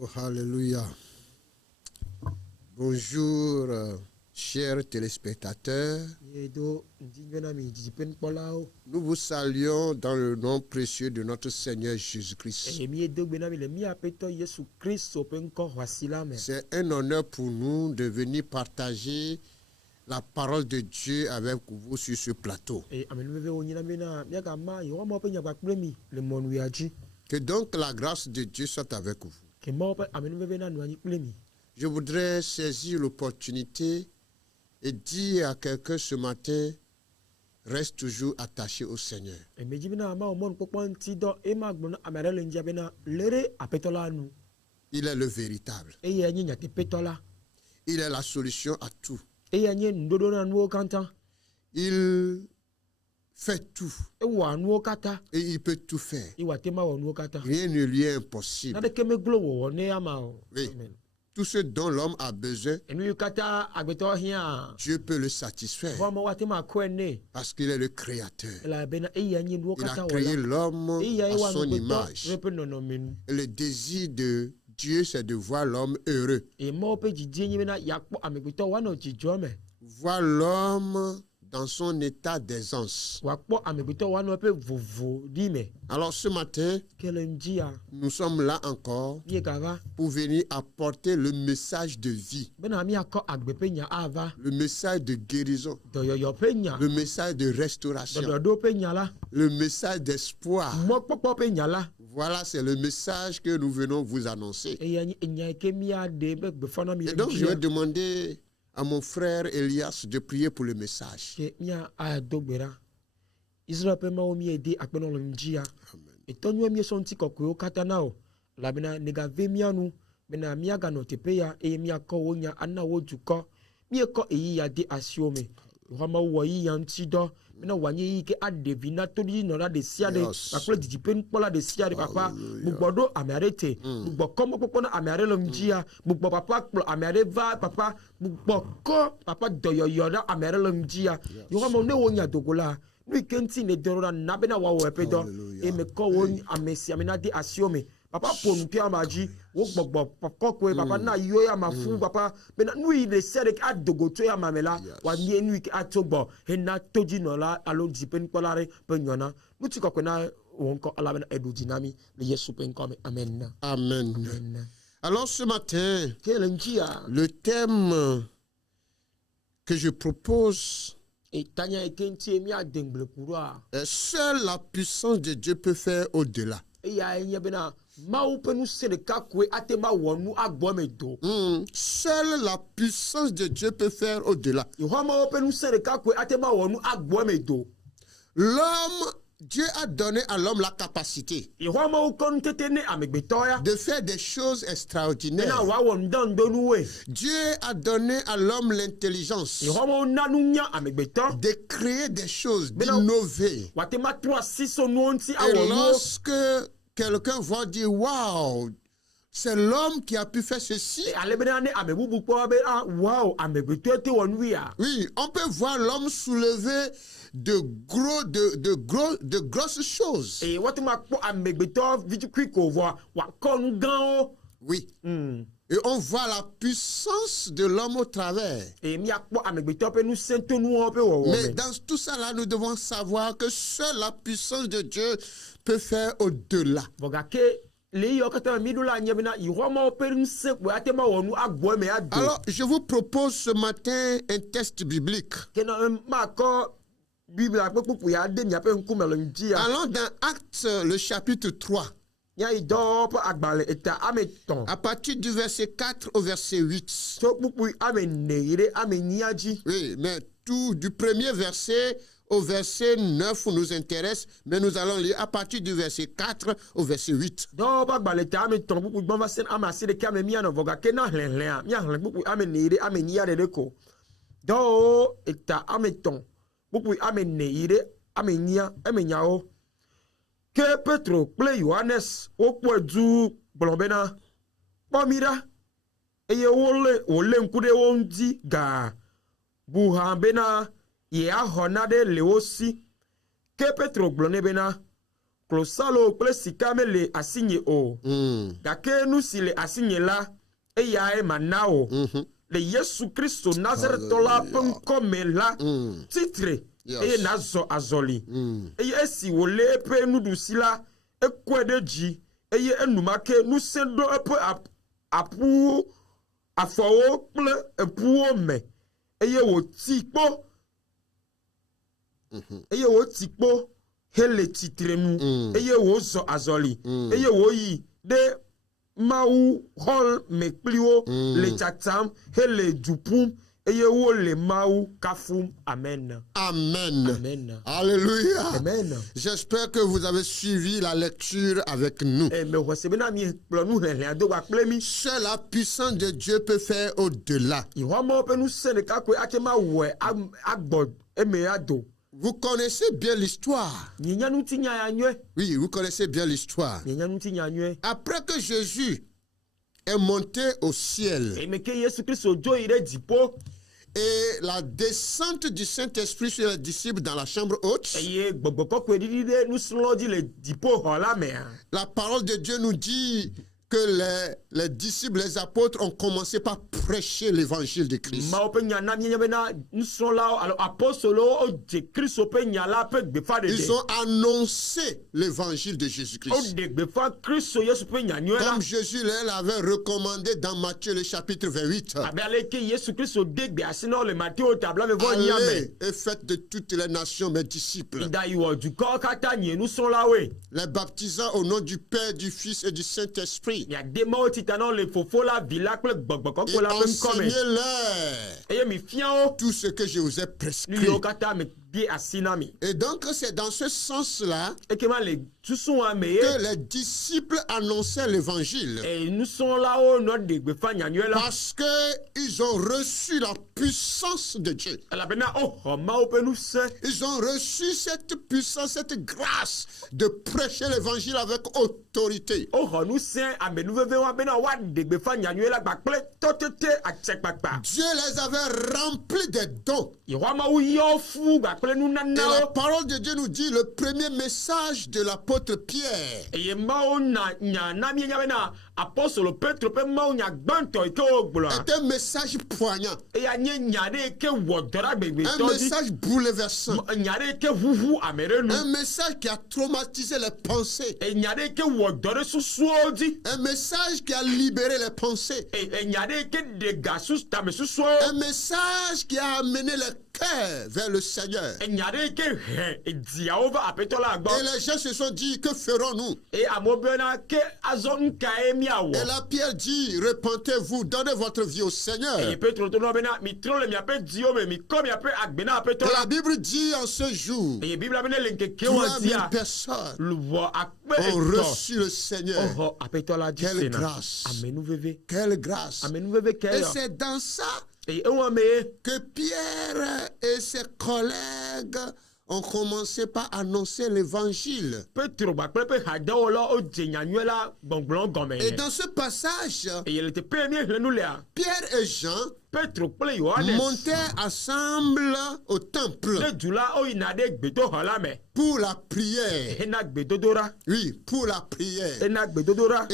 Oh, Alléluia. Bonjour, chers téléspectateurs. Nous vous saluons dans le nom précieux de notre Seigneur Jésus-Christ. C'est un honneur pour nous de venir partager la parole de Dieu avec vous sur ce plateau. Que donc la grâce de Dieu soit avec vous. Je voudrais saisir l'opportunité et dire à quelqu'un ce matin, reste toujours attaché au Seigneur. Il est le véritable. Il est la solution à tout. Il fait tout. Et il peut tout faire. Rien ne lui est impossible. Oui. Tout ce dont l'homme a besoin, Dieu peut le satisfaire. Parce qu'il est le créateur. Il a créé l'homme à son image. Et le désir de Dieu, c'est de voir l'homme heureux. Voir l'homme dans son état d'aisance. Alors ce matin, nous sommes là encore pour venir apporter le message de vie, le message de guérison, le message de restauration, le message d'espoir. Voilà, c'est le message que nous venons vous annoncer. Et donc je vais demander à mon frère Elias de prier pour le message. Amen. Papa ponute amaji wo gbogbo kokwe papa na yo ya mafu papa bena nui de serek adogoto ya mamela wa nie nui atogbo hena toji no la alo dipen polare penyona nuti kokwe na wonko ala bena edu dinami le yesu pen comme amen. Amen. Amen. Alors ce matin, le thème que je propose est seule la puissance de Dieu peut faire au-delà. Seule la puissance de Dieu peut faire au-delà. L'homme, Dieu a donné à l'homme la capacité de faire des choses extraordinaires. Dieu a donné à l'homme l'intelligence de créer des choses, d'innover. Et lorsque quelqu'un va dire waouh, c'est l'homme qui a pu faire ceci. Oui, on peut voir l'homme soulever de grosses choses. Oui. Et on voit la puissance de l'homme au travers. Mais dans tout ça là, nous devons savoir que seule la puissance de Dieu peut faire au-delà. Alors, je vous propose ce matin un texte biblique. Allons dans Actes, le chapitre 3. À partir du verset 4 au verset 8. Oui, mais tout du premier verset au verset 9 nous intéresse, mais nous allons lire à partir du verset 4 au verset 8. Que Petro kple Yohanes wokpɔe du gblɔbena kpɔmi ɖa eye wole ŋku ɖe wo ŋuti gaa bu ha bena yeaxɔ naɖe le wo si. Ke Petro gblɔ nɛ bena klosalo kple sika mele asinye o. Gake nu si le asinye la eyae mana o. Le Yesu Kristo Nazaretɔ la ƒe ŋkɔ me la titre eye nazɔ azɔli. Eye esi wòlé eƒe nuɖusi la ekɔe ɖe dzi eye enumake ŋusẽ ɖo eƒe aƒuwo afɔwo kple eƒuwo me eye wòti kpo hele titrenu eye wòzɔ azɔli eye wòyi ɖe Mawu xɔ me kpli wo le tsatsam hele du ƒum eye wo le Mawu kafum. Amen. Amen. Amen. Alléluia. Amen. J'espère que vous avez suivi la lecture avec nous. Seule la puissance de Dieu peut faire au-delà. Vous connaissez bien l'histoire. Oui, vous connaissez bien l'histoire. Après que Jésus est monté au ciel et la descente du Saint-Esprit sur les disciples dans la chambre haute, la parole de Dieu nous dit que les disciples, les apôtres ont commencé par prêcher l'évangile de Christ. Ils ont annoncé l'évangile de Jésus-Christ. Comme Jésus l'avait recommandé dans Matthieu le chapitre 28. Allez et faites de toutes les nations mes disciples, les baptisant au nom du Père, du Fils et du Saint-Esprit. Et enseignez-leur tout ce que je vous ai prescrit. Et donc c'est dans ce sens-là que les disciples annonçaient l'évangile. Parce qu'ils ont reçu la puissance de Dieu. Ils ont reçu cette puissance, cette grâce de prêcher l'évangile avec autorité. Dieu les avait remplis des dons. Et la parole de Dieu nous dit le premier message de l'apôtre Pierre était un message poignant, un message bouleversant, un message qui a traumatisé les pensées, un message qui a libéré les pensées, un message qui a amené les cœurs vers le Seigneur. Et les gens se sont dit, que ferons-nous? Et là Pierre dit, repentez-vous, donnez votre vie au Seigneur. Et la Bible dit en ce jour, 3000 personnes ont reçu le Seigneur. Quelle grâce! Quelle grâce! Et c'est dans ça que Pierre et ses collègues ont commencé par annoncer l'évangile. Et dans ce passage, Pierre et Jean montaient ensemble au temple pour la prière. Oui, pour la prière. Et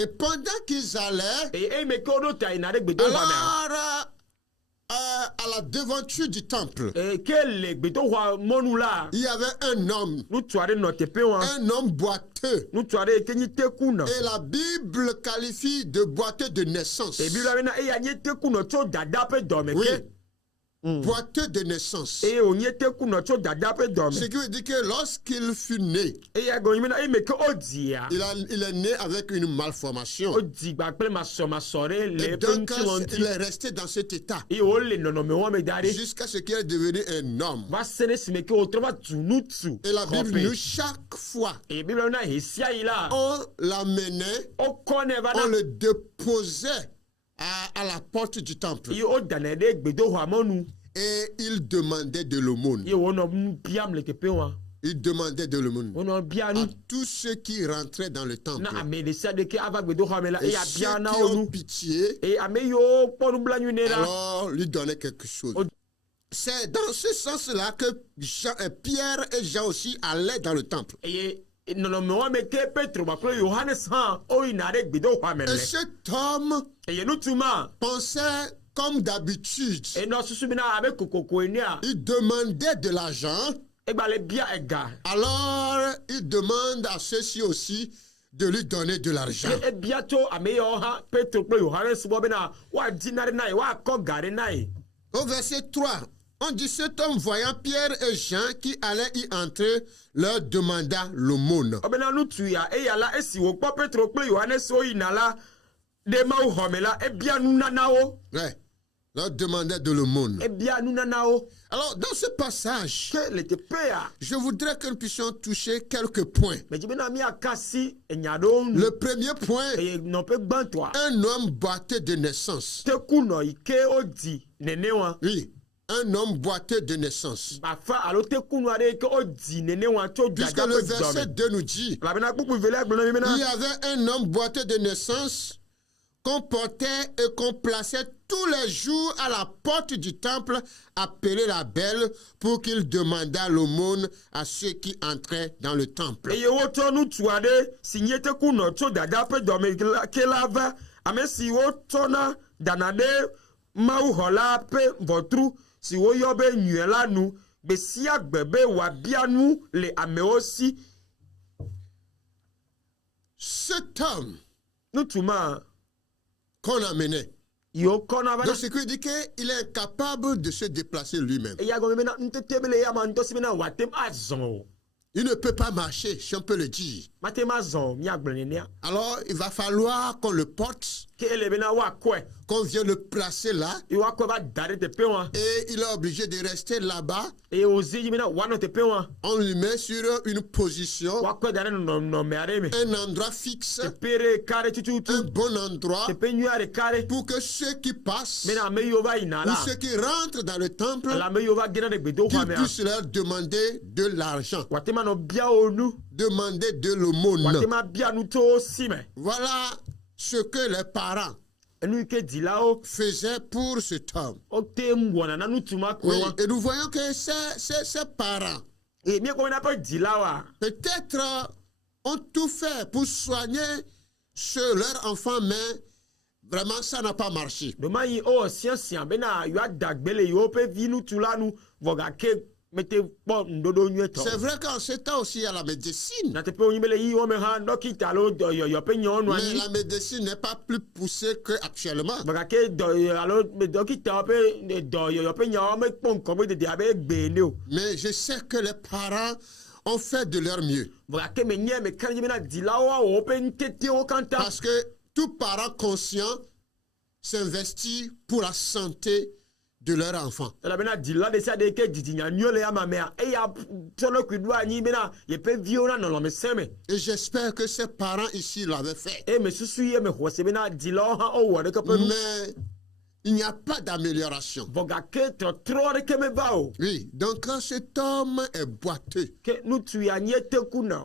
pendant qu'ils allaient, à la devanture du temple, il y avait un homme boiteux. Et la Bible qualifie de boiteux de naissance. Oui. Boiteux de naissance. Ce qui veut dire que lorsqu'il fut né, il est né avec une malformation. Et donc il est resté dans cet état jusqu'à ce qu'il est devenu un homme. Et la Bible nous, chaque fois on l'amenait, on le déposait à la porte du temple. Et il demandait de l'aumône. Il demandait de l'aumône à tous ceux qui rentraient dans le temple. Et ceux qui ont pitié, alors lui donnaient quelque chose. C'est dans ce sens-là que Pierre et Jean aussi allaient dans le temple. Et cet homme pensait comme d'habitude. Il demandait de l'argent. Alors, il demande à ceux-ci aussi de lui donner de l'argent. Au verset 3, on dit: cet homme voyant Pierre et Jean qui allaient y entrer, leur demanda l'aumône. Ouais, leur demandait de l'aumône. Alors, dans ce passage, je voudrais que nous puissions toucher quelques points. Le premier point, un homme boiteux de naissance. Oui, un homme boiteux de naissance. Puisque le verset 2 nous dit: il y avait un homme boiteux de naissance qu'on portait et qu'on plaçait tous les jours à la porte du temple, appelé la Belle, pour qu'il demandât l'aumône à ceux qui entraient dans le temple. Cet homme qu'on amenait, donc ce qui dit qu'il est incapable de se déplacer lui-même. Il ne peut pas marcher, si on peut le dire. Alors, il va falloir qu'on le porte, qu'on vienne le placer là, et il est obligé de rester là-bas. On lui met sur une position, un endroit fixe, un bon endroit, pour que ceux qui passent, ou ceux qui rentrent dans le temple, qu'ils puissent leur demander de l'argent, demander de l'aumône. Voilà ce que les parents faisaient pour cet homme. Oui, et nous voyons que ces parents peut-être ont tout fait pour soigner leur enfant, mais vraiment ça n'a pas marché. C'est vrai qu'en ce temps aussi il y a la médecine. Mais la médecine n'est pas plus poussée qu'actuellement. Mais je sais que les parents ont fait de leur mieux. Parce que tout parent conscient s'investit pour la santé de leur enfant. Et j'espère que ces parents ici l'avaient fait. Mais il n'y a pas d'amélioration. Oui, donc quand cet homme est boiteux,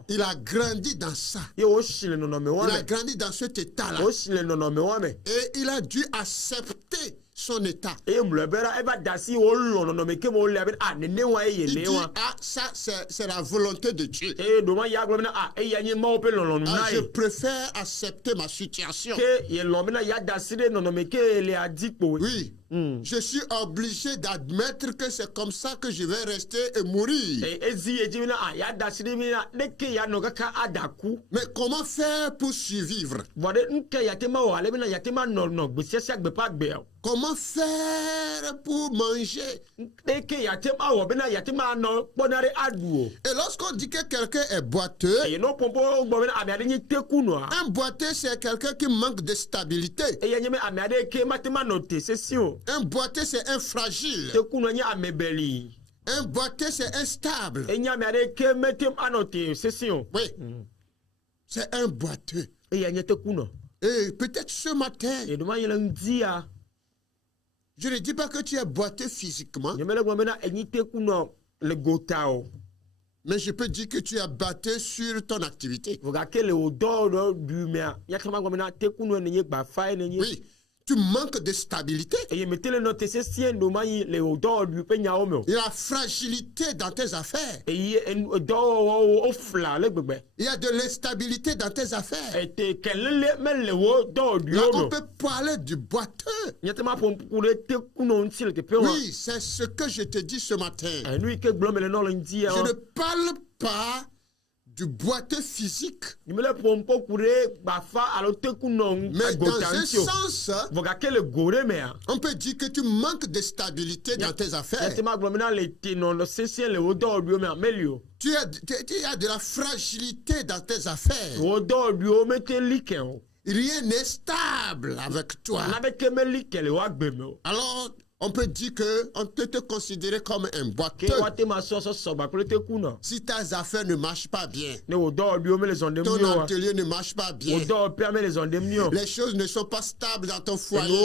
il a grandi dans ça. Il a grandi dans cet état-là. Et il a dû accepter son état. Il dit: ah, ça c'est la volonté de Dieu. Je préfère accepter ma situation. Oui. Je suis obligé d'admettre que c'est comme ça que je vais rester et mourir. Mais comment faire pour survivre? Comment faire pour manger? Et lorsqu'on dit que quelqu'un est boiteux, un boiteux c'est quelqu'un qui manque de stabilité. Un boiteux c'est un fragile. Un boiteux c'est instable. Oui, c'est un boiteux. Et peut-être ce matin, je ne dis pas que tu es boiteux physiquement, mais je peux dire que tu es boiteux sur ton activité. Oui, tu manques de stabilité. Il y a la fragilité dans tes affaires. Il y a de l'instabilité dans tes affaires. Là, on peut parler du boiteux. Oui, c'est ce que je te dis ce matin. Je ne parle pas du boiteux physique. Mais dans un sens, on peut dire que tu manques de stabilité dans tes affaires. Tu as de la fragilité dans tes affaires. Rien n'est stable avec toi. Alors, on peut dire qu'on peut te considérer comme un boiteux. Si tes affaires ne marchent pas bien, ton atelier ne marche pas bien, les choses ne sont pas stables dans ton foyer,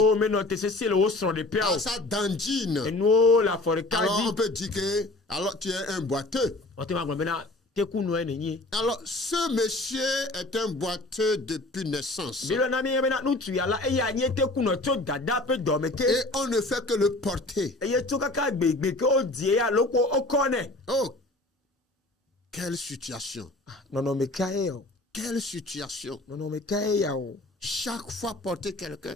alors ça dandine. Alors on peut dire que tu es un boiteux. Alors, ce monsieur est un boiteux depuis naissance. Et on ne fait que le porter. Oh, quelle situation. Quelle situation. Chaque fois porter quelqu'un.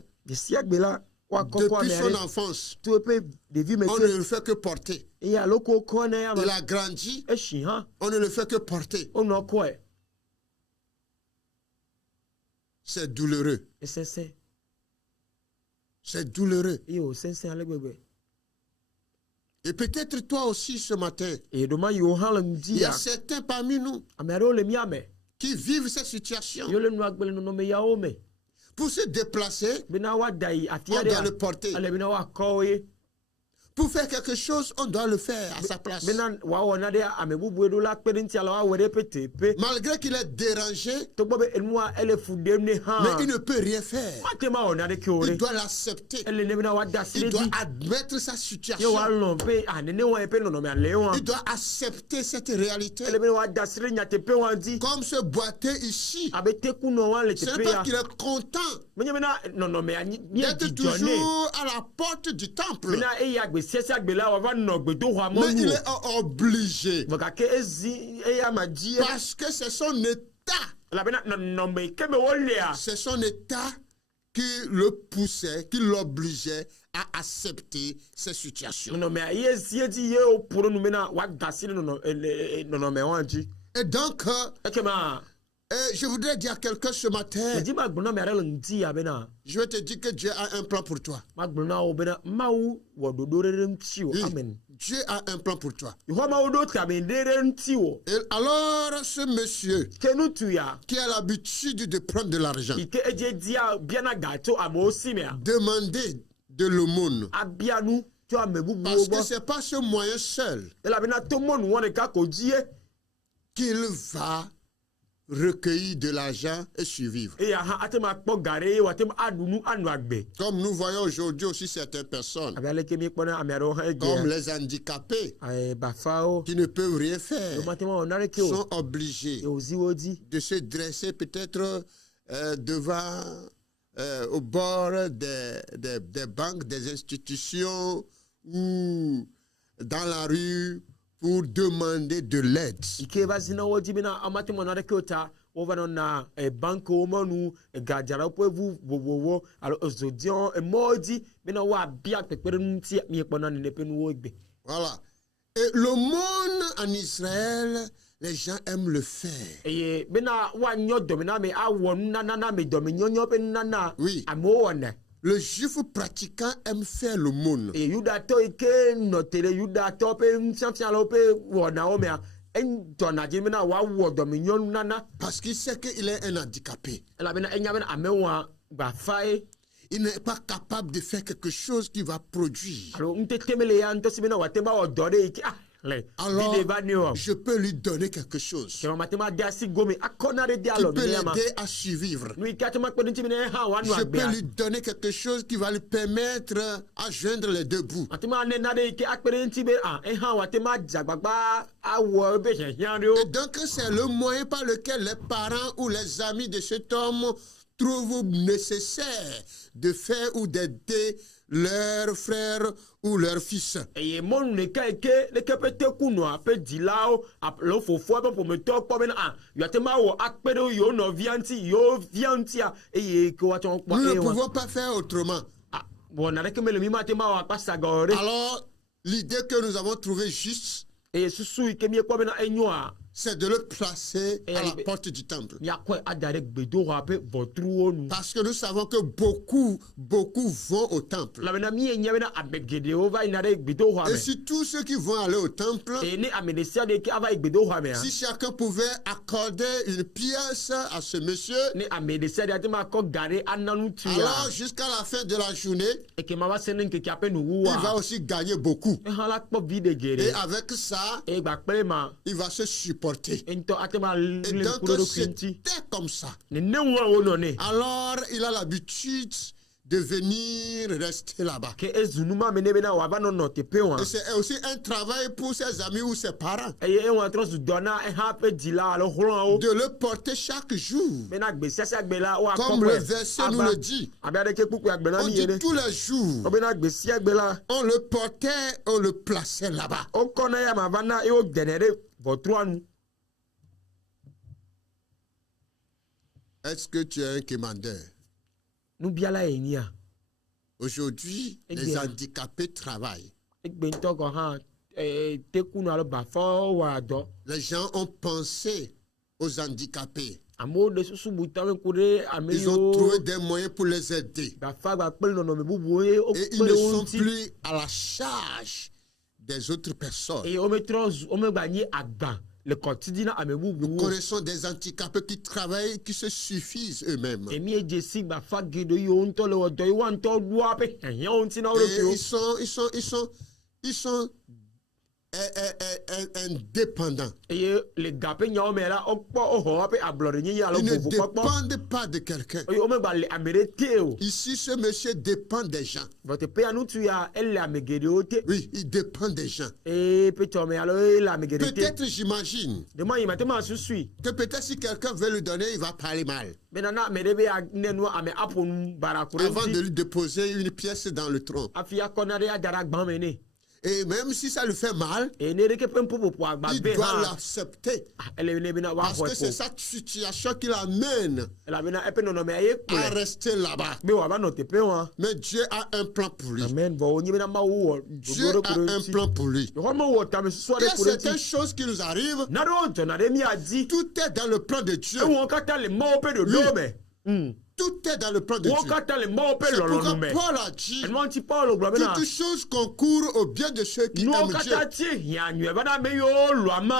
Depuis son enfance, on ne le fait que porter. Il a grandi, on ne le fait que porter. C'est douloureux. C'est douloureux. Et peut-être toi aussi ce matin, il y a certains parmi nous qui vivent cette situation. Pour se déplacer, on doit le porter. Pour faire quelque chose, on doit le faire à sa place. Malgré qu'il est dérangé, mais il ne peut rien faire. Il doit l'accepter. Il doit admettre sa situation. Il doit accepter cette réalité. Comme ce boiteux ici. Ce n'est pas qu'il est content d'être toujours à la porte du temple. Mais il est obligé. Parce que c'est son état. C'est son état qui le poussait, qui l'obligeait à accepter ces situations. Et donc, je voudrais dire à quelqu'un ce matin, je vais te dire que Dieu a un plan pour toi. Dieu a un plan pour toi. Et alors, ce monsieur qui a l'habitude de prendre de l'argent, demandez de l'aumône. Parce que ce n'est pas ce moyen seul qu'il va recueillir de l'argent et survivre. Comme nous voyons aujourd'hui aussi certaines personnes, comme les handicapés, qui ne peuvent rien faire, sont obligés de se dresser peut-être devant, au bord des banques, des institutions ou dans la rue, pour demander de l'aide. Voilà. Et l'aumône en Israël, les gens aiment le faire. Oui. Le juif pratiquant aime faire l'aumône. Parce qu'il sait qu'il est un handicapé. Il n'est pas capable de faire quelque chose qui va produire. Alors, je peux lui donner quelque chose qui peut l'aider à survivre. Je peux lui donner quelque chose qui va lui permettre à joindre les deux bouts. Et donc, c'est le moyen par lequel les parents ou les amis de cet homme trouvent nécessaire de faire ou d'aider leurs frères ou leurs fils. Et mon ne quelque le capete kuno ape dilao lo fofo ape pour me talk pas maintenant yo atema wo akpedo yo no vianti et ko waton nous ne pouvons pas faire autrement. Bon na que le mima tema wa passa gore. Alors l'idée que nous avons trouvée juste et susu ke mi ko bena enyoa c'est de le placer à la porte du temple. Parce que nous savons que beaucoup vont au temple. Et si tous ceux qui vont aller au temple, si chacun pouvait accorder une pièce à ce monsieur, alors jusqu'à la fin de la journée, il va aussi gagner beaucoup. Et avec ça, il va se supporter. Et donc c'était comme ça. Alors il a l'habitude de venir rester là-bas. Et c'est aussi un travail pour ses amis ou ses parents de le porter chaque jour. Comme le verset nous le dit. On dit tous les jours. On le portait, on le plaçait là-bas. Est-ce que tu es un commandeur? Aujourd'hui, les handicapés travaillent. Les gens ont pensé aux handicapés. Ils ont trouvé des moyens pour les aider. Et ils ne sont plus à la charge des autres personnes. Nous connaissons des handicapés qui travaillent, qui se suffisent eux-mêmes. Et ils sont indépendants. Ils ne dépendent pas de quelqu'un. Ici, ce monsieur dépend des gens. Oui, il dépend des gens. Peut-être, j'imagine, que peut-être si quelqu'un veut lui donner, il va parler mal. Avant de lui déposer une pièce dans le tronc. Et même si ça lui fait mal, il doit l'accepter. Parce que c'est cette situation qui l'amène à rester là-bas. Mais Dieu a un plan pour lui. Dieu a un plan pour lui. Il y a certaines choses qui nous arrivent. Tout est dans le plan de Dieu. Oui. Tout est dans le plan de Dieu. C'est pourquoi Paul a dit toutes choses concourent au bien de ceux qui aiment Dieu.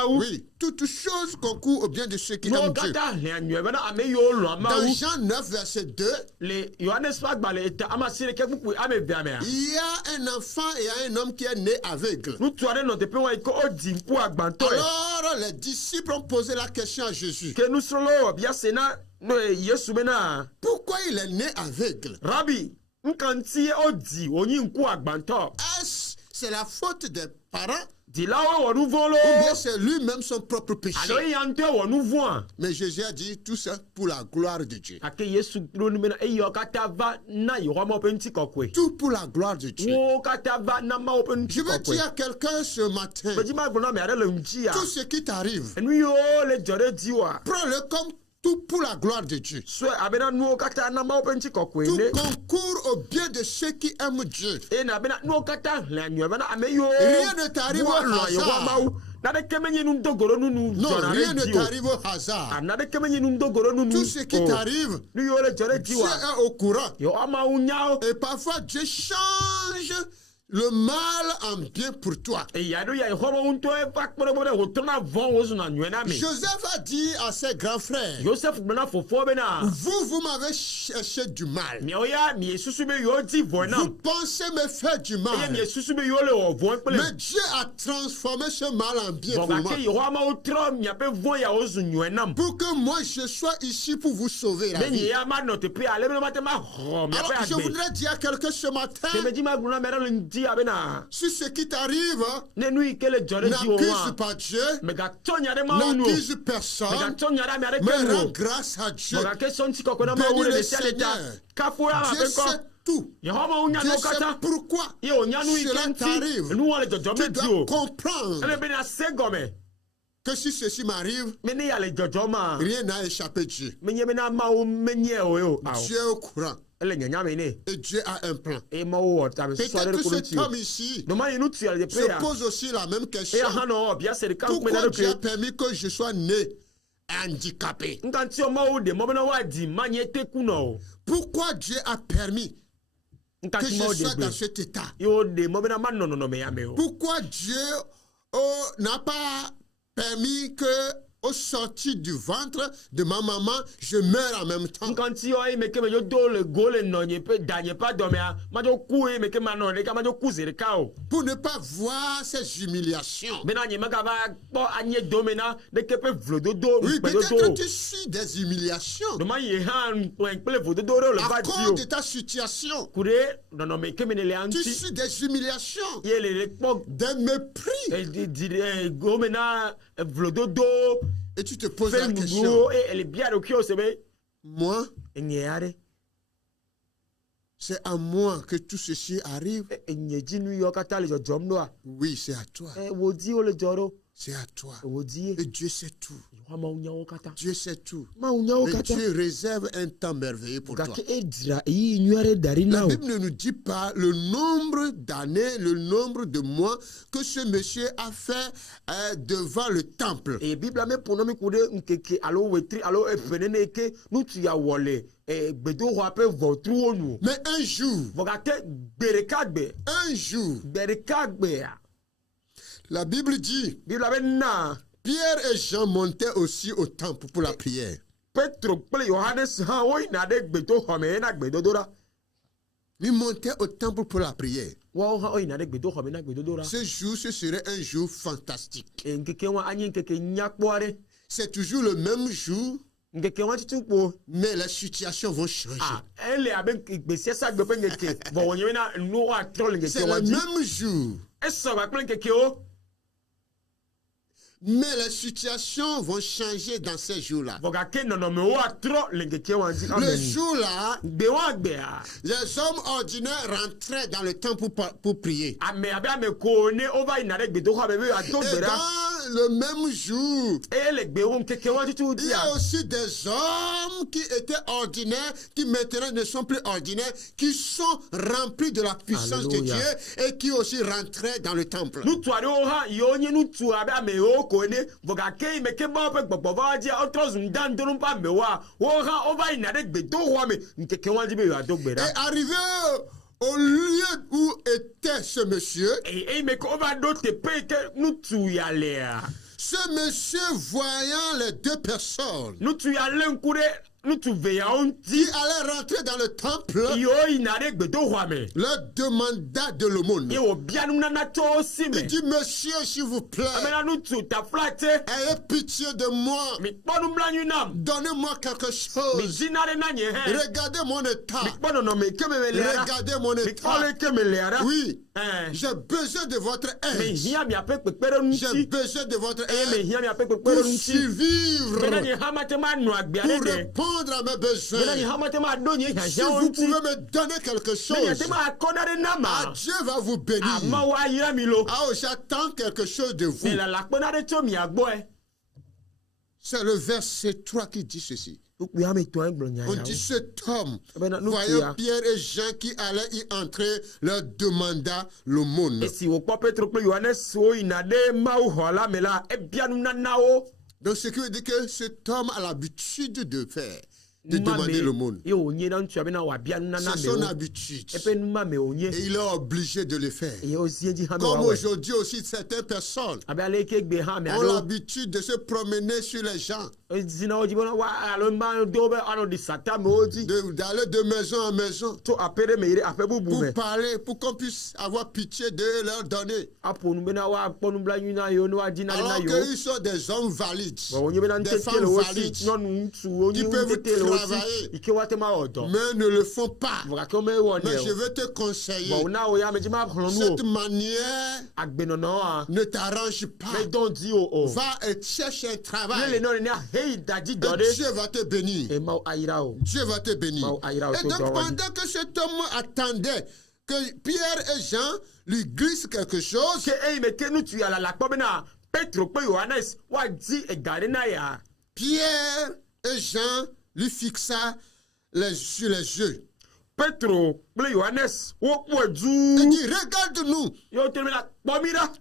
Oui, toutes choses concourent au bien de ceux qui aiment Dieu. Dans Jean 9, verset 2, il y a un enfant et un homme qui est né aveugle. Alors les disciples ont posé la question à Jésus. Pourquoi il est né aveugle? Rabbi, est-ce c'est la faute des parents? Ou bien c'est lui-même son propre péché? Mais Jésus a dit tout ça pour la gloire de Dieu. Tout pour la gloire de Dieu. Je veux dire à quelqu'un ce matin, tout ce qui t'arrive, prends-le comme tout pour la gloire de Dieu. Tout concourt au bien de ceux qui aiment Dieu. Rien ne t'arrive au hasard. Non, rien ne t'arrive au hasard. Tout ce qui t'arrive, Dieu est au courant. Et parfois, Dieu change le mal en bien pour toi. Joseph a dit à ses grands frères, vous m'avez cherché du mal. Vous pensez me faire du mal. Mais Dieu a transformé ce mal en bien pour moi. Pour que moi je sois ici pour vous sauver la vie. Alors, je voudrais dire à quelqu'un ce matin, Si ce qui t'arrive n'accuse pas Dieu, n'accuse personne, mais rends grâce à Dieu. Bénis le Seigneur. Dieu sait tout. Dieu sait pourquoi cela t'arrive. Tu dois comprendre que si ceci m'arrive, rien n'a échappé Dieu. Dieu est au courant. Et Dieu a un plan. Peut-être que cet homme ici se pose aussi la même question. Pourquoi Dieu a permis que je sois né handicapé? Pourquoi Dieu a permis que je sois dans cet état? Pourquoi Dieu n'a pas permis que au sortir du ventre de ma maman, je meurs en même temps? Pour ne pas voir ces humiliations. Oui, peut-être que tu suis des humiliations à cause de ta situation. Tu suis des humiliations, des mépris. Et tu te poses la question, moi, c'est à moi que tout ceci arrive? Oui, c'est à toi. C'est à toi. Et Dieu sait tout. Dieu sait tout. Et Dieu réserve un temps merveilleux pour toi. La Bible ne nous dit pas le nombre d'années, le nombre de mois que ce monsieur a fait devant le temple. Mais un jour, la Bible dit, Pierre et Jean montaient aussi au temple pour la prière. Ils montaient au temple pour la prière. Ce jour, ce serait un jour fantastique. C'est toujours le même jour, mais les situations vont changer. C'est le même jour, mais les situations vont changer dans ces jours-là. Le jour-là, les hommes ordinaires rentraient dans le temple pour prier. Et dans le même jour, il y a aussi des hommes qui étaient ordinaires, qui maintenant ne sont plus ordinaires, qui sont remplis de la puissance de Dieu et qui aussi rentraient dans le temple. Et arrivé au lieu où était ce monsieur, ce monsieur voyant les deux personnes qui allait rentrer dans le temple, leur demanda de l'aumône. Il dit, monsieur, s'il vous plaît, ayez pitié de moi, donnez-moi quelque chose, regardez mon état, regardez mon état. Oui, j'ai besoin de votre aide, j'ai besoin de votre aide pour survivre, pour répondre à mes besoins. Si vous pouvez me donner quelque chose, Dieu va vous bénir. J'attends quelque chose de vous. C'est le verset 3 qui dit ceci. On dit, cet homme, voyant Pierre et Jean qui allaient y entrer, leur demanda l'aumône. Donc ce qui veut dire que cet homme a l'habitude de faire, de demander l'aumône. C'est son habitude. Et il est obligé de le faire. Comme aujourd'hui aussi, certaines personnes ont l'habitude de se promener sur les gens, d'aller de maison en maison pour parler, pour qu'on puisse avoir pitié de leur donner. Alors qu'ils sont des hommes valides, des femmes valides, qui peuvent travailler, mais ne le font pas. Mais je veux te conseiller, cette manière ne t'arrange pas. Va et cherche un travail. Dieu va te bénir. Dieu va te bénir. Et donc pendant que cet homme attendait que Pierre et Jean lui glissent quelque chose, Pierre et Jean lui fixa sur les yeux. Petro, Johannes, il dit, regarde-nous.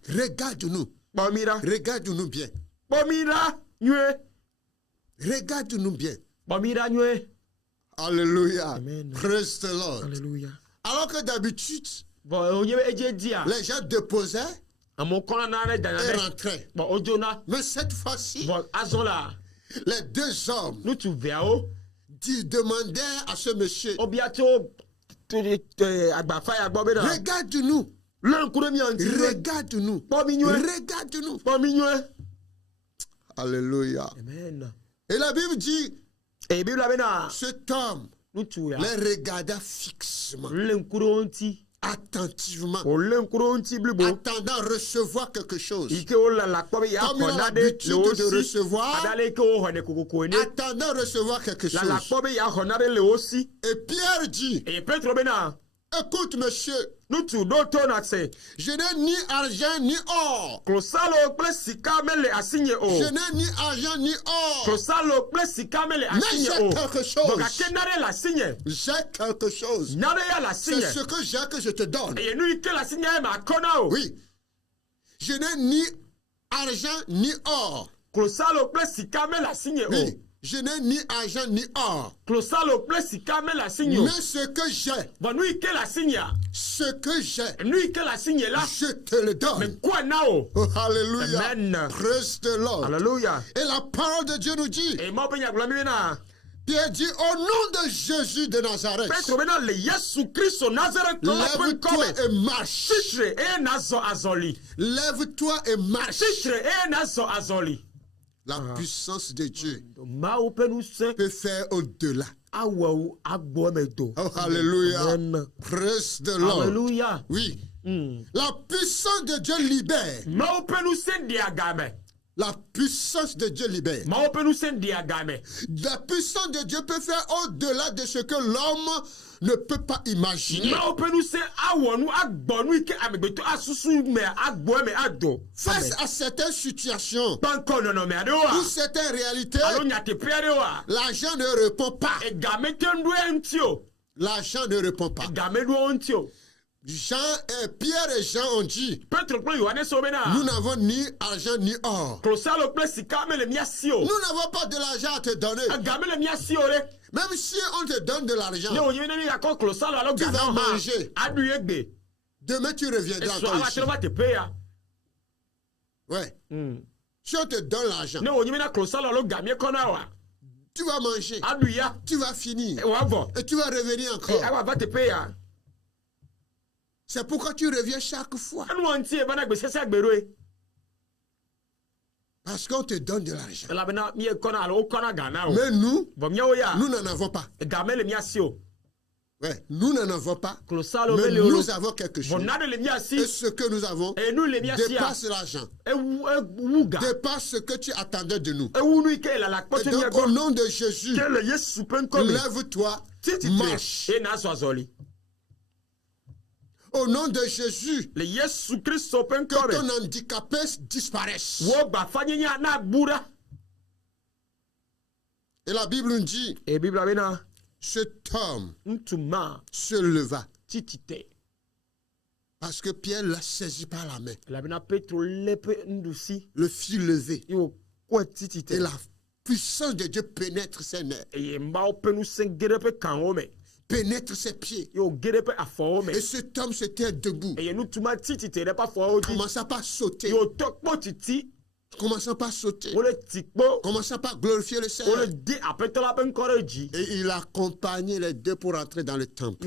Regarde-nous. Regarde-nous bien. Regarde-nous bien. Alléluia. Amen. Praise the Lord. Alléluia. Alors que d'habitude, les gens déposaient et rentraient. Mais cette fois-ci, les deux hommes demandaient à ce monsieur, regarde-nous. Regarde-nous. Regarde-nous. Alléluia. Amen. Et la Bible dit, cet homme les regarda fixement, attentivement, attendant recevoir quelque chose. Comme il a l'habitude de recevoir, attendant recevoir quelque chose. Et Pierre dit, écoute, monsieur, je n'ai ni argent ni or. Je n'ai ni argent ni or. Mais j'ai quelque chose. J'ai quelque chose. C'est ce que j'ai que je te donne. Oui. Je n'ai ni argent ni or. Oui. Je n'ai ni argent ni or. Mais ce que j'ai, je te le donne. Oh, alléluia. Amen. Praise the Lord. Alléluia. Et la parole de Dieu nous dit, Pierre dit, au nom de Jésus de Nazareth, lève-toi et marche. Lève-toi et marche. La puissance de Dieu peut faire au-delà. Oh, alléluia. Praise the Lord. Alléluia. Oui. La puissance de Dieu libère. La puissance de Dieu libère. La puissance de Dieu peut faire au-delà de ce que l'homme ne peut pas imaginer. Face à certaines situations ou certaines réalités, l'argent ne répond pas. L'argent ne répond pas. Pierre et Jean ont dit, nous n'avons ni argent ni or. Nous n'avons pas de l'argent à te donner. Même si on te donne de l'argent, tu vas manger. Demain, tu reviendras encore ici. Ouais. Si on te donne l'argent, tu vas manger. Tu vas finir. Et tu vas revenir encore. C'est pourquoi tu reviens chaque fois. Parce qu'on te donne de l'argent. Mais nous n'en avons pas. Ouais, nous n'en avons pas. Mais nous avons quelque chose. Et ce que nous avons dépasse l'argent. Dépasse ce que tu attendais de nous. Et donc, au nom de Jésus, lève-toi, marche. Au nom de Jésus, que ton handicapé disparaisse. Et la Bible nous dit, cet homme se leva. Parce que Pierre l'a saisi par la main. Le fit lever. Et la puissance de Dieu pénètre ses nerfs. Pénètre ses pieds. Et cet homme se tient debout. Commença par sauter. Commençant par sauter. Commençant par glorifier le Seigneur. Et il accompagnait les deux pour entrer dans le temple.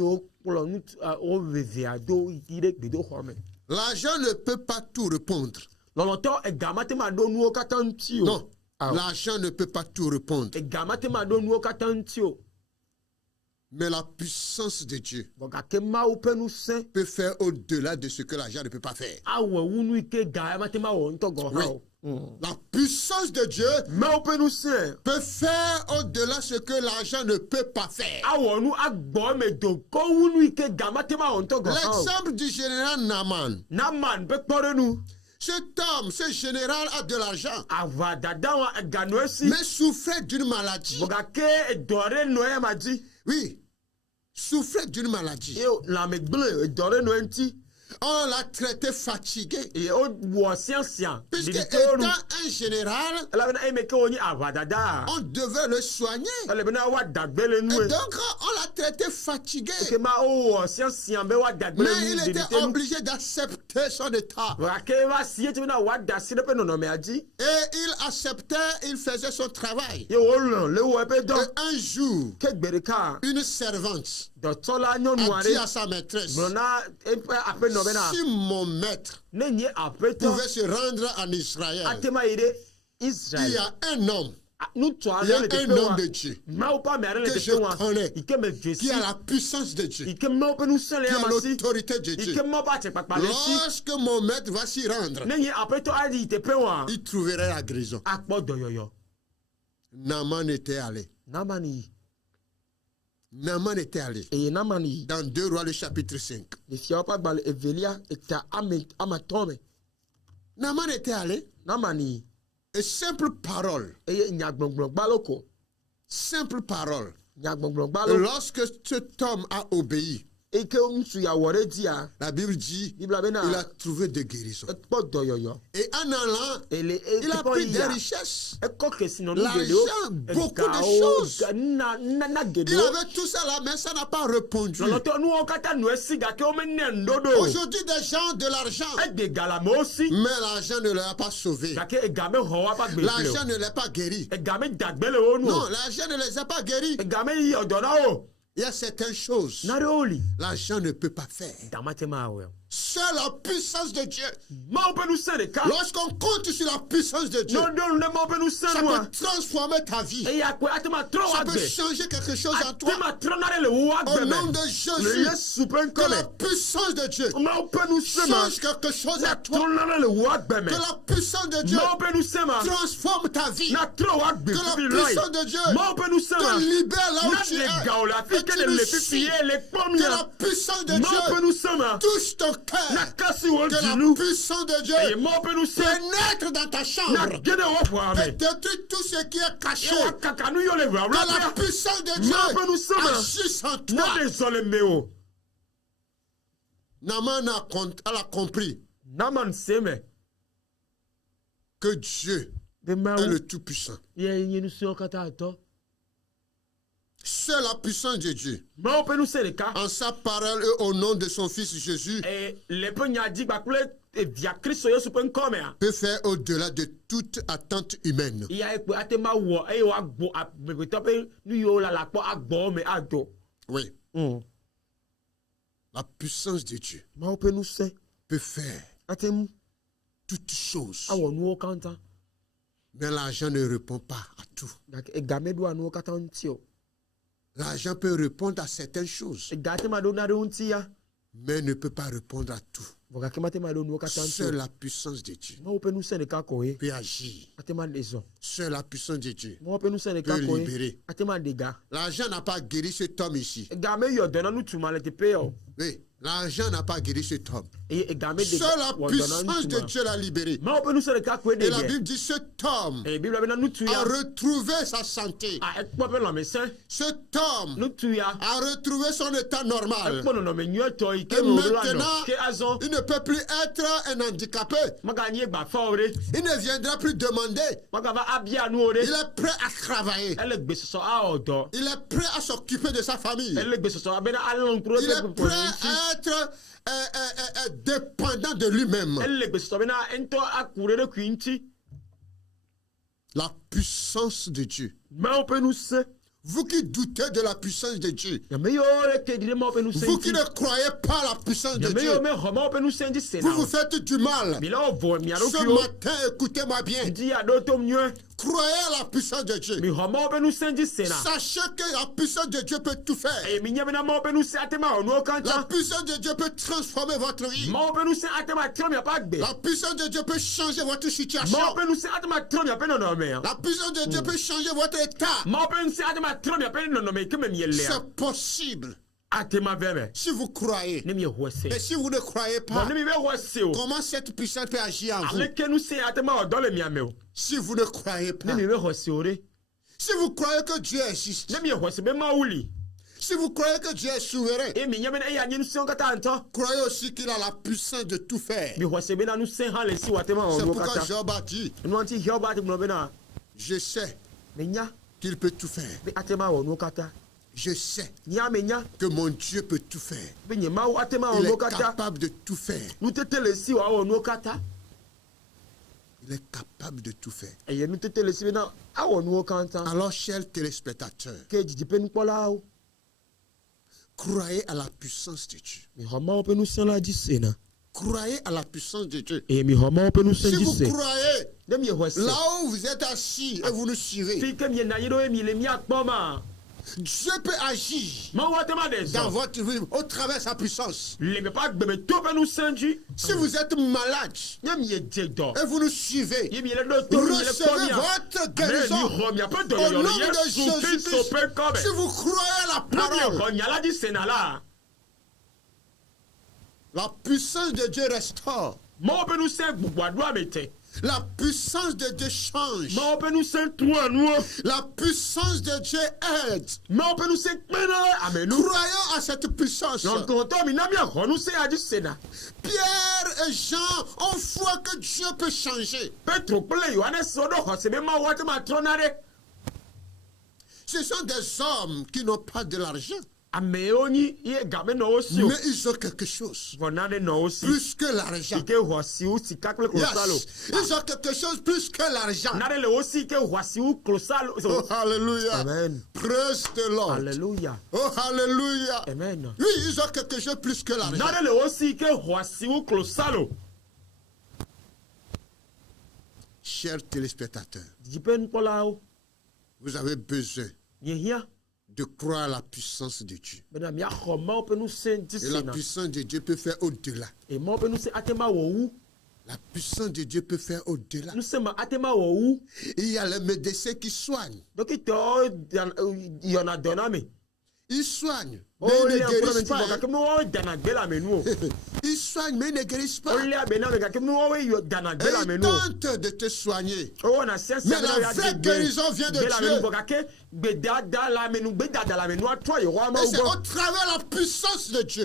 L'argent ne peut pas tout répondre. Non. L'argent ne peut pas tout répondre. Mais la puissance de Dieu peut peut faire au-delà de ce que l'argent ne peut pas faire. Oui. La puissance de Dieu peut faire au-delà de ce que l'argent ne peut pas faire. L'exemple du général Naaman. Cet homme, ce général a de l'argent, mais souffrait d'une maladie. Oui, souffrait d'une maladie. On l'a traité fatigué. Puisque étant un général, on devait le soigner. Et donc, on l'a traité fatigué. Mais il était obligé d'accepter son état. Et il acceptait, il faisait son travail. Et un jour, une servante a dit à sa maîtresse, si mon maître pouvait se rendre en Israël, il y a un homme, de Dieu que je connais, qui a la puissance de Dieu, qui a l'autorité de Dieu. Lorsque mon maître va s'y rendre, il trouverait la guérison. Naaman était allé. Naaman était allé dans 2 Rois le chapitre 5. Naaman était allé. Et simple parole. Simple parole. Lorsque cet homme a obéi, la Bible dit il a trouvé des guérisons. Et en allant, il a pris des richesses, l'argent, beaucoup de choses. Il avait tout ça là, mais ça n'a pas répondu. Aujourd'hui, des gens ont de l'argent, mais l'argent ne leur a pas sauvé. L'argent ne les a pas guéris. Non, l'argent ne les a pas guéris. Il y a certaines choses, l'argent ne peut pas faire. Seule la puissance de Dieu. Lorsqu'on compte sur la puissance de Dieu, ça peut transformer ta vie. Ça peut changer quelque chose en toi. Au nom de Jésus, que la puissance de Dieu change quelque chose en toi. Que la puissance de Dieu transforme ta vie. Que la puissance de Dieu te libère là où tu es. Que la puissance de Dieu touche ton cœur. Que la puissance de Dieu pénètre dans ta chambre et détruit tout ce qui est caché. Que la puissance de Dieu agisse en toi. Naaman a compris que Dieu est le Tout-Puissant. C'est la puissance de Dieu. En sa parole et au nom de son Fils Jésus, peut faire au-delà de toute attente humaine. Oui. La puissance de Dieu peut faire toutes choses. Mais l'argent ne répond pas à tout. L'argent peut répondre à certaines choses, mais ne peut pas répondre à tout. Seule la puissance de Dieu peut agir. Seule la puissance de Dieu peut libérer. L'argent n'a pas guéri cet homme ici. Oui. L'argent n'a pas guéri cet homme. Seule la puissance de Dieu l'a libéré. Et la Bible dit cet homme a retrouvé sa santé. Cet homme a retrouvé son état normal. Et maintenant, il ne peut plus être un handicapé. Il ne viendra plus demander. Il est prêt à travailler. Il est prêt à s'occuper de sa famille. Il est prêt à être dépendant de lui-même. La puissance de Dieu. Vous qui doutez de la puissance de Dieu, vous qui ne croyez pas à la puissance de Dieu, vous vous faites du mal. Ce matin, écoutez-moi bien. Croyez à la puissance de Dieu. Sachez que la puissance de Dieu peut tout faire. La puissance de Dieu peut transformer votre vie. La puissance de Dieu peut changer votre situation. La puissance de Dieu peut changer votre état. C'est possible. Si vous croyez, et si vous ne croyez pas, comment cette puissance peut agir en vous? Si vous ne croyez pas, si vous croyez que Dieu existe, si vous croyez que Dieu est souverain, croyez aussi qu'il a la puissance de tout faire. C'est pourquoi Job a dit, je sais qu'il peut tout faire. Je sais que mon Dieu peut tout faire. Il est capable de tout faire. Il est capable de tout faire. Alors, chers téléspectateurs, croyez à la puissance de Dieu. Croyez à la puissance de Dieu. Si vous croyez, là où vous êtes assis et vous nous suivez, Dieu peut agir dans votre vie au travers de sa puissance. Si vous êtes malade et vous nous suivez, recevez votre guérison au nom de Jésus-Christ. Si vous croyez à la parole, la puissance de Dieu restaure. La puissance de Dieu change. La puissance de Dieu aide. Croyons à cette puissance. Pierre et Jean ont foi que Dieu peut changer. Ce sont des hommes qui n'ont pas de l'argent. Mais ils ont quelque chose plus que l'argent. Yes. Ils ont quelque chose plus que l'argent. Oh, hallelujah. Amen. Praise the Lord. Hallelujah. Oh, hallelujah. Amen. Oui, ils ont quelque chose plus que l'argent. Chers téléspectateurs, vous avez besoin de croire à la puissance de Dieu. Et la puissance de Dieu peut faire au-delà. La puissance de Dieu peut faire au-delà. Il y a les médecins qui soignent. Ils soignent, mais ils ne guérissent pas. Ils soignent, mais ils ne guérissent pas. Et ils tentent de te soigner. Mais la vraie guérison vient de Dieu. Et c'est au travers la puissance de Dieu.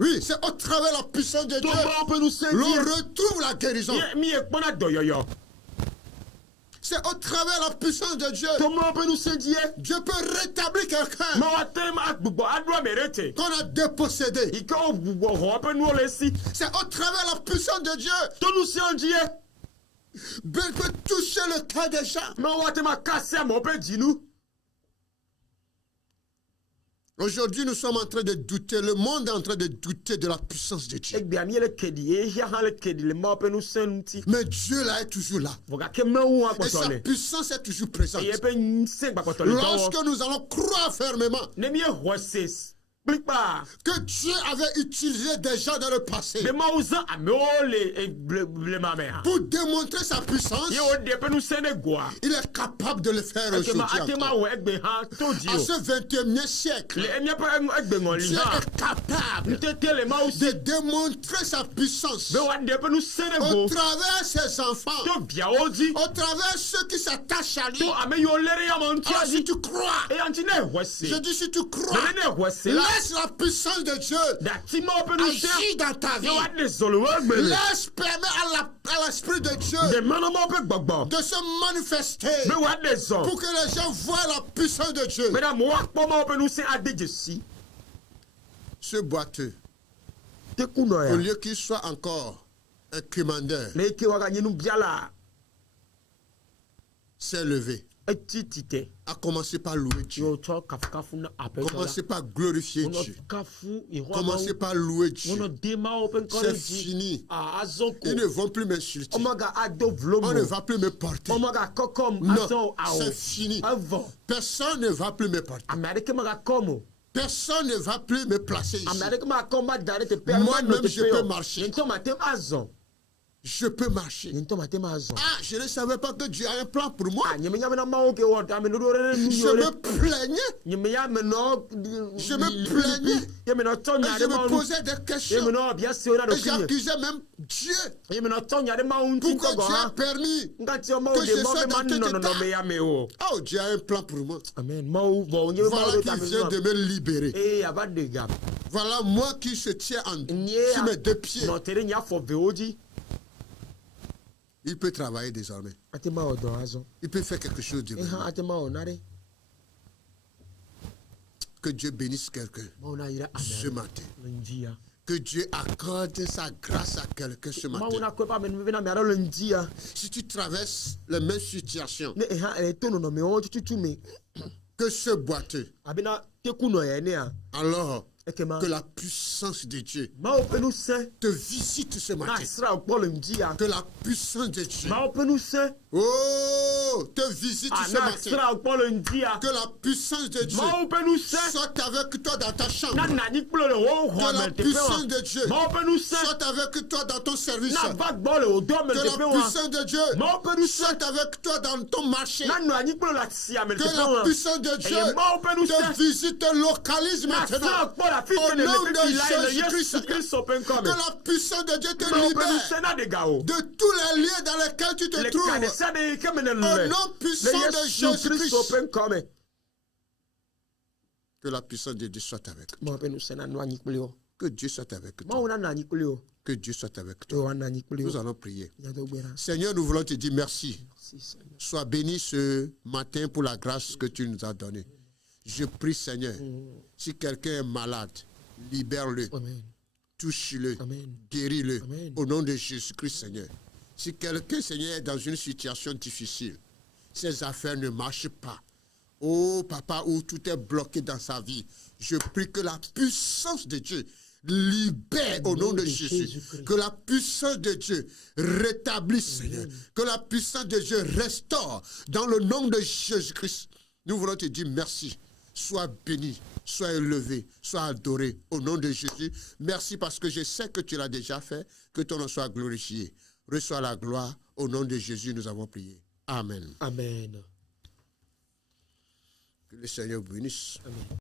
Oui, c'est au travers la puissance de Dieu. L'on retrouve la guérison. C'est au travers la puissance de Dieu. Dieu peut rétablir quelqu'un qu'on a dépossédé. C'est au travers la puissance de Dieu. Dieu peut toucher le cœur des gens. Aujourd'hui, nous sommes en train de douter, le monde est en train de douter de la puissance de Dieu. Mais Dieu là est toujours là. Et sa puissance est toujours présente. Lorsque nous allons croire fermement que Dieu avait utilisé des gens dans le passé pour démontrer sa puissance, il est capable de le faire aujourd'hui. À ce 21e siècle, Dieu est capable de démontrer sa puissance au travers ses enfants, au travers ceux qui s'attachent à lui. Alors, si tu crois, je dis si tu crois, laisse la puissance de Dieu agir dans ta vie. Laisse permettre à l'Esprit de Dieu de se manifester pour que les gens voient la puissance de Dieu. Ce boiteux, au lieu qu'il soit encore un commandeur, s'est levé à commencer par louer Dieu. Commencez par glorifier Dieu. Commencez par louer Dieu. C'est fini. Ils ne vont plus m'insulter. On ne va plus me porter. Non, c'est fini. Personne ne va plus me porter. Personne ne va plus me placer ici. Moi-même, je peux marcher. Je peux marcher. Ah, je ne savais pas que Dieu a un plan pour moi. Je me plaignais. Je me posais des questions. Et j'accusais même Dieu. Pourquoi Dieu a permis que je sois dans cet état? Oh, Dieu a un plan pour moi. Voilà qui vient de me libérer. Voilà moi qui se tiens sur mes deux pieds. Il peut travailler désormais. Il peut faire quelque chose de bien. Que Dieu bénisse quelqu'un ce matin. Que Dieu accorde sa grâce à quelqu'un ce matin. Si tu traverses la même situation que ce boiteux, alors que la puissance de Dieu te visite ce matin. Que la puissance de Dieu te visite ce matin. Que la puissance de Dieu soit avec toi dans ta chambre. Que la puissance de Dieu soit avec toi dans ton service. Que la puissance de Dieu soit avec toi dans ton marché. Que la puissance de Dieu te visite, te localise maintenant. Au nom de Jésus-Christ, que la puissance de Dieu te libère de tous les liens dans lesquels tu te trouves. Au nom puissant de Jésus-Christ, que la puissance de Dieu soit avec toi. Que Dieu soit avec toi. Que Dieu soit avec toi. Nous allons prier. Seigneur, nous voulons te dire merci. Sois béni ce matin pour la grâce que tu nous as donnée. Je prie, Seigneur, si quelqu'un est malade, libère-le, touche-le, guéris-le, au nom de Jésus-Christ, Seigneur. Si quelqu'un, Seigneur, est dans une situation difficile, ses affaires ne marchent pas, oh papa, où tout est bloqué dans sa vie, je prie que la puissance de Dieu libère au nom de Jésus. Que la puissance de Dieu rétablisse, Seigneur. Que la puissance de Dieu restaure dans le nom de Jésus-Christ. Nous voulons te dire merci. Sois béni, sois élevé, sois adoré au nom de Jésus. Merci parce que je sais que tu l'as déjà fait, que ton nom soit glorifié. Reçois la gloire au nom de Jésus, nous avons prié. Amen. Amen. Que le Seigneur bénisse. Amen.